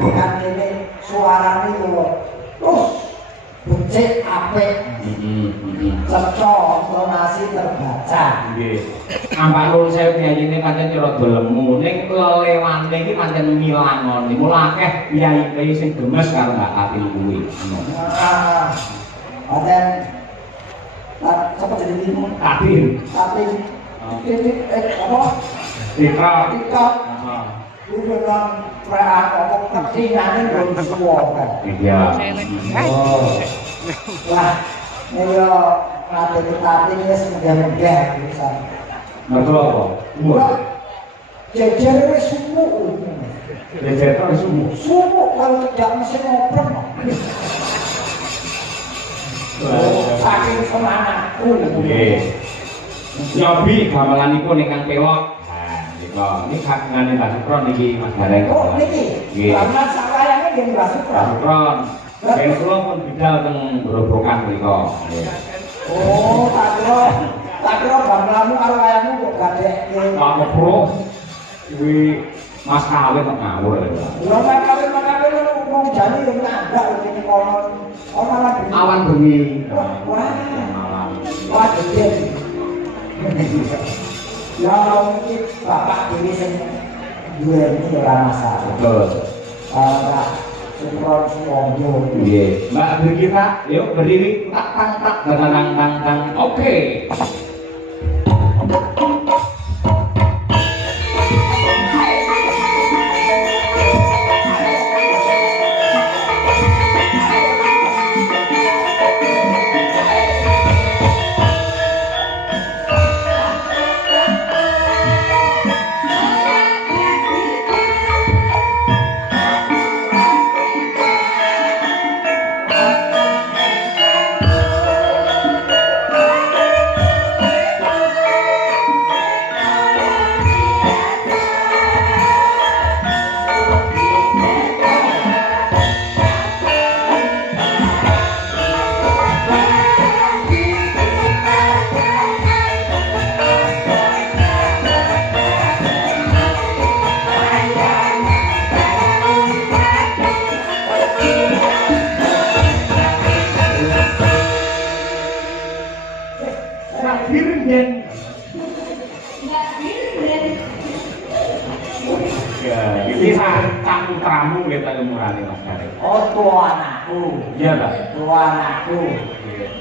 kan ini suarane yo terus becik apik cocok tonasi terbaca nggih ampun nuwun sewu piyayine pancen cara dolemu ning lelewane iki pancen milangon mula akeh piyai sing gemes karo Mbak Katil kuwi pancen sapa jenenge ini Katil apa Dika itu memang preak apa ketinane belum suwo kan iya wah ini yo nate wis megah-megah bisa betul apa enggak jejer wis sumuk jejer wis sumuk kalau tidak mesin open saking semangatku nggih nyobi gamelanipun ingkang pelok ini kakingane Mbak Sukron niki Mas Gareng. Oh niki. Gamelan sakayane nggih Mbak Sukron. Mbak Sukron. Ben kula pun bidal teng Grobogan mriku. Oh, tak kira gamelanmu karo wayangmu kok gadekke. Pak Bro. Kuwi Mas kawin kok ngawur. Lho nek kawin wong jane yo nambah ngene kono. Ono awan bengi. Wah, gede. Ya mungkin bapak diri sing duwe iki ora masalah. Betul. Pak Sukron Suwondo. Nggih. Mbak Brigita, yuk berdiri tak tang tak tang tang tang. Oke. Putramu kita umurane Mas Gareng. Oh, tua anakku. Iya, Pak. Tua anakku.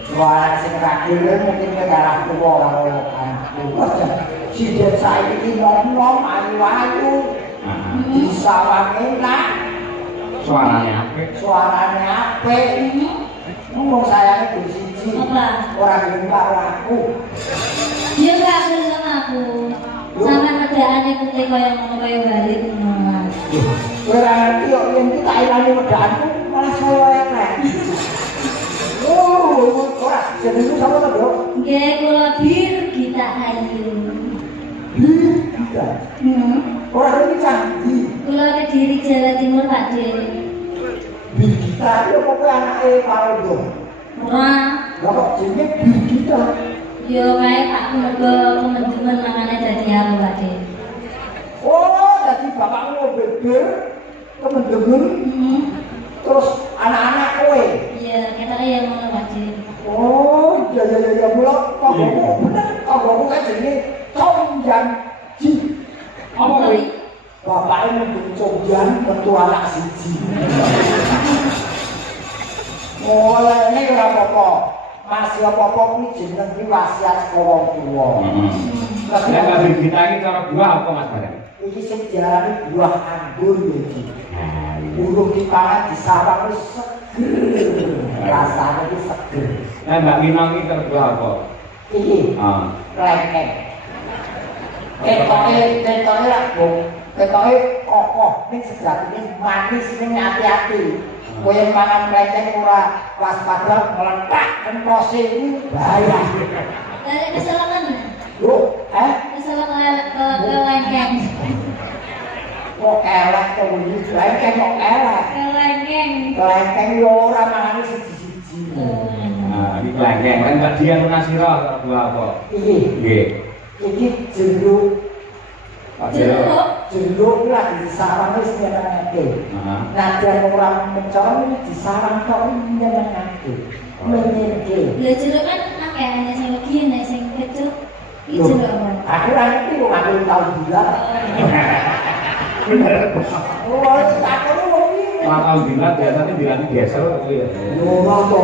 Tua anak sing terakhir mungkin negara tua karo anakku. Si desa iki nom-nom ayu-ayu. Di sawah enak. Suaranya apik. Suaranya apik. Ngomong sayangnya di siji. Orang gelem karo aku. Dia gak gelem aku. Sama kerjaannya penting kaya ngono kaya balik ngono. Ora ngerti kok yen iki tak ilani wedaanku malah saya elek. Oh, ora jenengmu sapa to, Dok? Nggih, kula Bir Gita Ayu. Gita. Ora iki candi. Kula Kediri Jawa Timur, Pak Den. Gita iki apa kowe anake Paldo? Ora. Lah kok jenenge Gita? Yo kae Pak mergo temen-temen mangane dadi aku, Pak Den. Oh, dadi bapakmu beber temen-temen. Terus anak-anak kowe. Iya, ketake yang ngono, Pak Den. Oh, ya mula kok bener kok kan jenenge Congjan Ji. Apa kuwi? Bapaknya mungkin Congjan metu anak siji. Mulai ini ora apa-apa. Masih apa-apa kuwi jeneng iki wasiat saka wong tuwa. Lah kabeh kita iki cara buah apa Mas Gareng? Iki sing diarani buah anggur iki. Urung dipangan disawang wis seger. Rasane iki seger. Lah Mbak Wina iki terbuah apa? Iki. Klengkeng. Ketoke ra bong. Ketoke kokoh ning sejatine manis ning ati-ati. Kowe mangan klengkeng ora waspada meletak kentose iki bahaya. Dari kesalahan. Loh, Kesalahan kelengkeng. Kok elek to iki? Klengkeng kok elek. Klengkeng yo ora mangane siji-siji. Nah, iki klengkeng. Kan Mbak Dian Nasira terbuah apa? Iki. Nggih. Iki jeruk. Pak Jeruk. jeruk lah disarang wis nyenengake. Najan orang mencari disarang kok nyenengake. Menyenengke. Lha jeruk kan akeh ana sing legi ana sing kecut. Iki jeruk apa? Aku ra ngerti wong aku tau bilang. Bener. Oh, aku wong iki. Makan bilang biasanya bilang gesel kuwi ya. Ora to.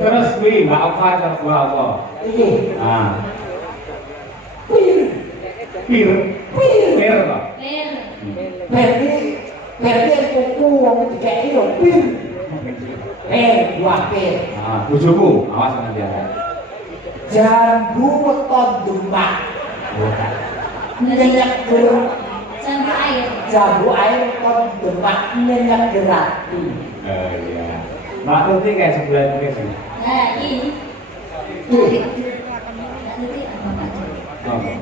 Terus kuwi Mbak Ova terbuat apa? Iki. Ah. Pir. Pir. Pir kok. Berarti kuku wong dikeki yo pir. Dua pir. Ah, bojoku awas sama dia. Jambu weton demak. Minyak gerak. Jambu air. Jambu air weton demak minyak gerak. Iya. Mbak Tuti kayak sebelah ini sih. Nah, ini. Nanti apa aja?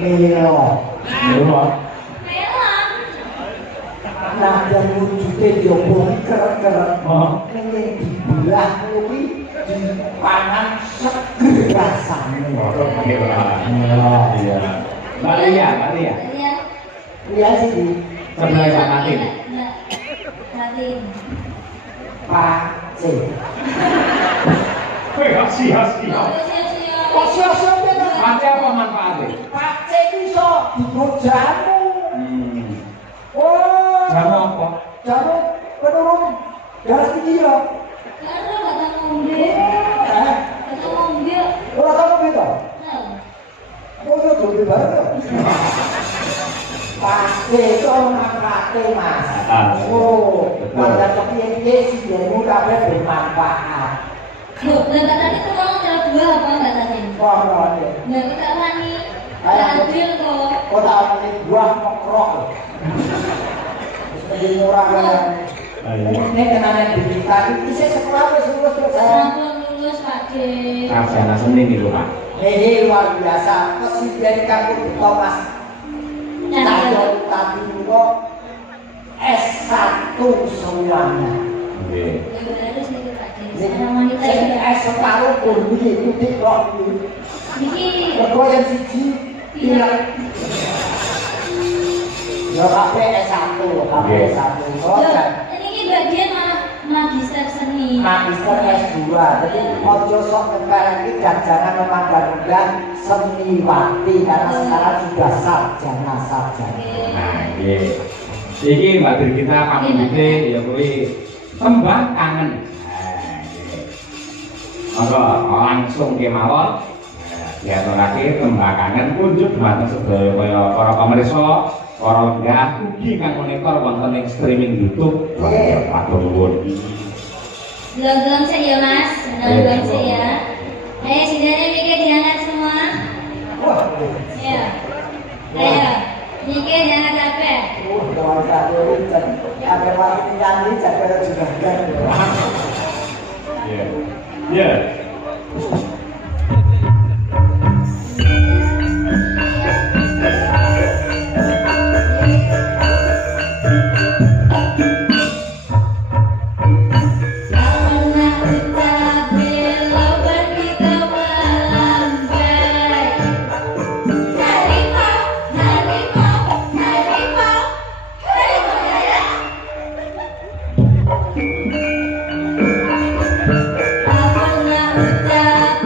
Milo. Milo. Melon. Nah, dan wujudnya diobongi keren-keren. Oh. Ini dibelah kuwi dipangan seger rasanya. Iya. Mbak Lia. Iya. Iya sih. Sebelah sana nih. Nanti. Pak C. Wih, hasi. Kok sia-sia bener? Macam apa manfaatnya? Pak C iso digo jamu. Oh. Jamu apa? Jamu penurun darah tinggi ya. Karo kata ngombe. Kata ngombe. Ora kamu beda. Oh, yo dulu bareng ya. Pasti itu manfaatnya mas. Oh, pada kepiye sih jamu kabeh bermanfaat. Loh, lah tadi tuh ngomong cara dua apa enggak tadi? Koron ya. Nah, kita wani. Adil kok. Kok tak ada buah mokrok. Jadi murah kan. Ini kenangan berita ini saya sekolah wis lulus saya. Sampun lulus Pak D. Sarjana seni gitu Pak. Ini luar biasa. Presiden Kampung Thomas. Saya tadi kok S1 semuanya. Oke. Ya benar sih Pak D. Saya wanita Jadi ya. separuh pun itu kok. Iki Kedua yang siji bilang. Ya kabeh S1, kabeh S1. Loh, ini bagian magister seni. Magister S2. Jadi ojo sok nempel iki dan jangan memandang-mandang seniwati karena sekarang sudah sarjana. Nah, iya. Iki Mbak Birgita pamite ya kuwi tembang kangen. Nah, iya. Monggo langsung kemawon. Ya terakhir tembang kangen kunjuk dhumateng sedaya kaya para pamirsa, para enggak ugi kang monitor wonten ing streaming YouTube. Matur nuwun. Belum sih ya Mas. Belum sih ya. Ayo sidane mikir diangkat semua. Ya. Ayo. Mikir jangan capek. Jangan satu dan agar waktu nyanyi jaga juga kan. Iya. Iya. Pernah ucap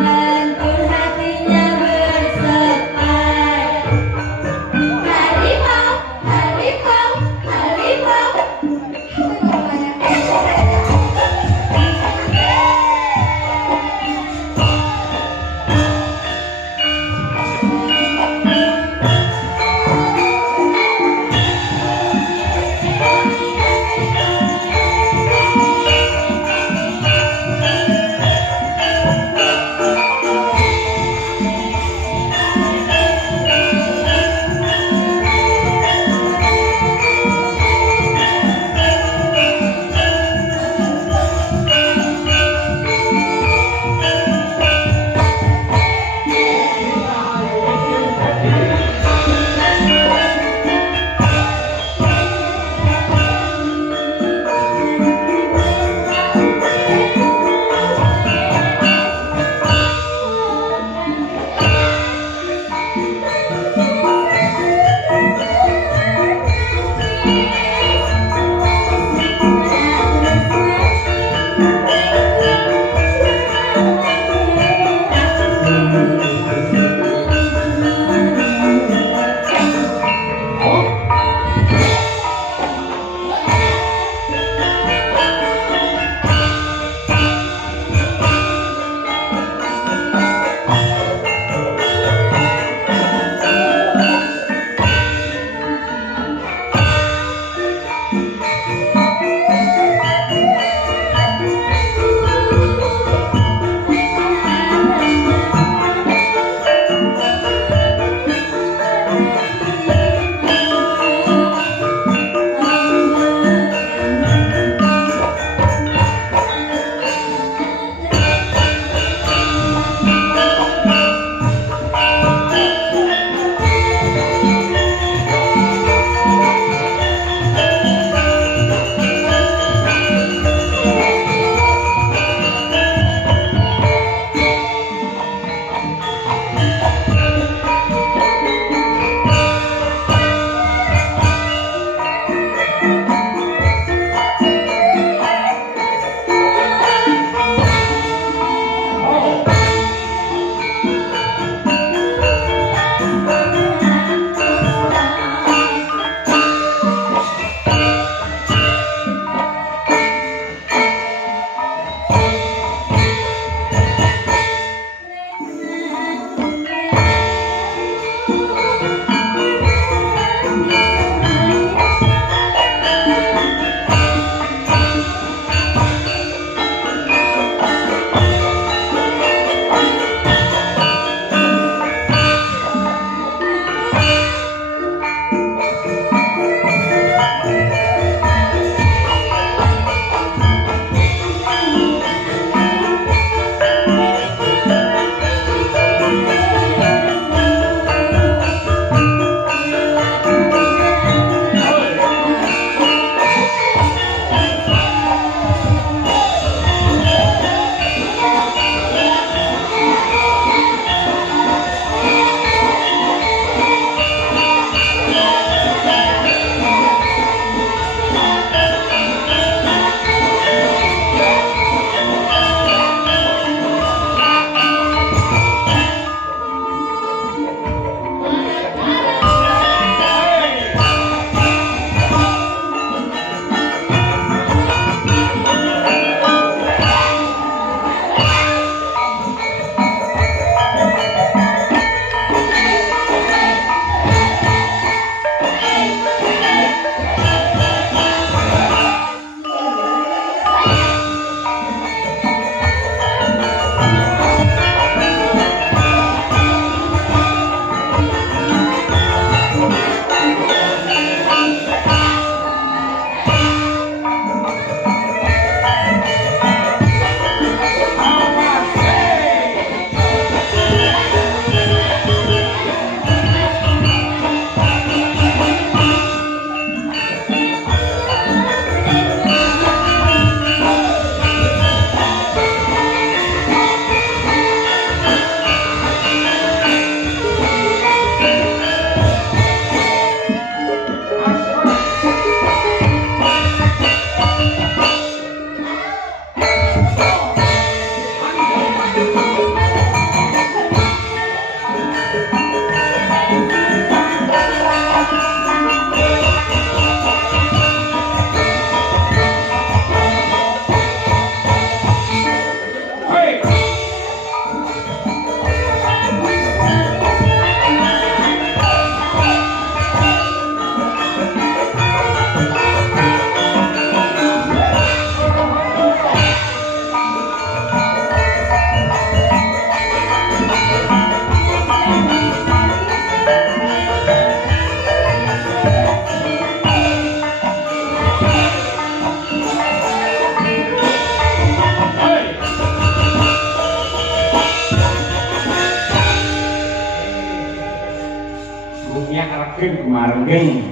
Gemargeng.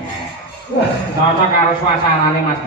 Cocok karo suasanane Mas.